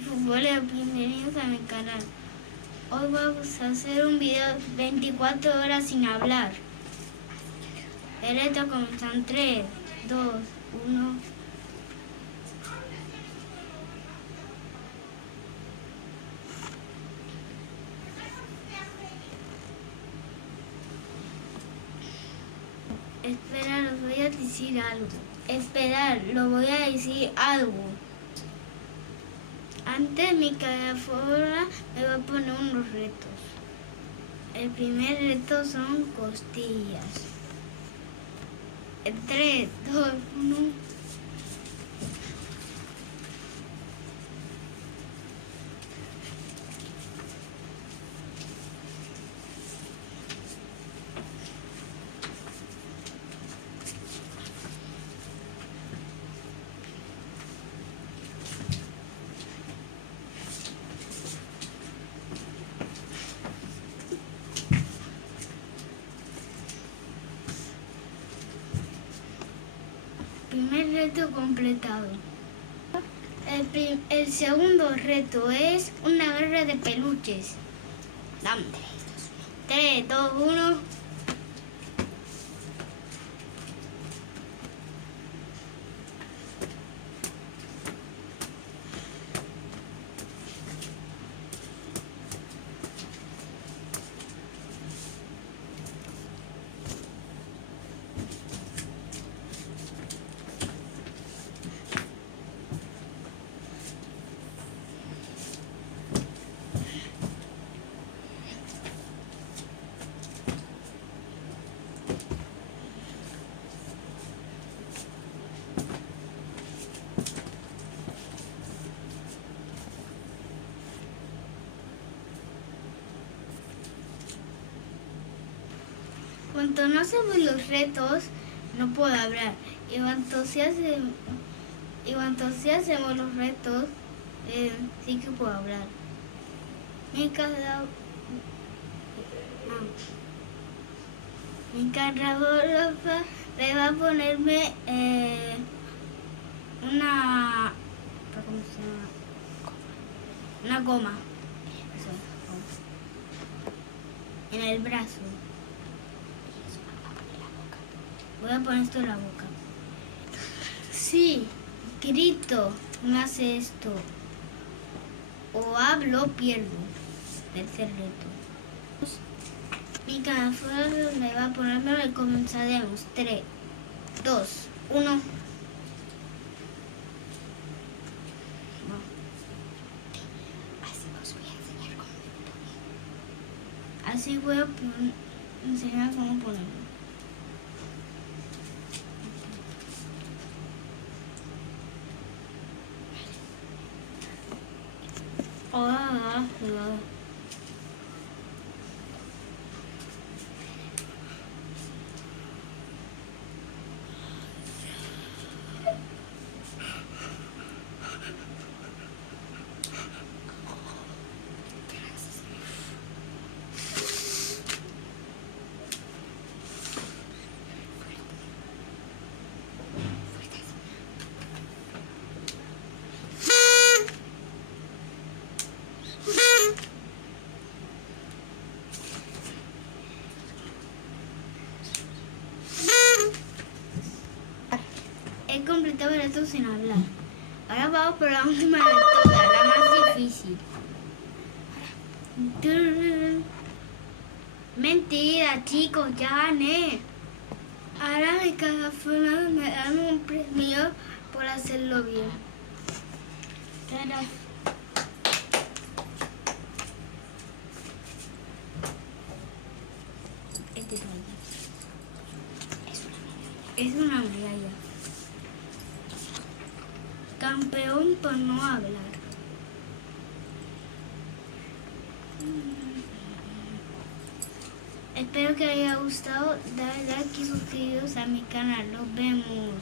fútbol, bienvenidos a mi canal. Hoy vamos a hacer un video 24 horas sin hablar. El reto comienza en 3, 2, 1. Espera, los voy a decir algo. Esperar, lo voy a decir algo. Antes mi cadafora me va a poner unos retos. El primer reto son costillas. 3, 2, 1. Primer reto completado. El segundo reto es una guerra de peluches. Dame. 3, 2, 1. Cuando no hacemos los retos, no puedo hablar. Y cuando sí hacemos los retos, sí que puedo hablar. Mi cargador me va a ponerme una... ¿Cómo se llama? Una goma. Eso, en el brazo. Voy a poner esto en la boca. Sí, grito, me hace esto. O hablo, pierdo. Tercer reto. Mi cadafora me va a ponerme y comenzaremos. 3, 2, 1. Así voy a enseñar cómo ponerlo. He completado el reto sin hablar. Ahora vamos por la última de todas, la más difícil. Mentira, chicos, ya gané. Ahora mi cadafora me dan un premio por hacerlo bien. Es una medalla. Campeón por no hablar. Espero que haya gustado. Dale like y suscribiros a mi canal. Nos vemos.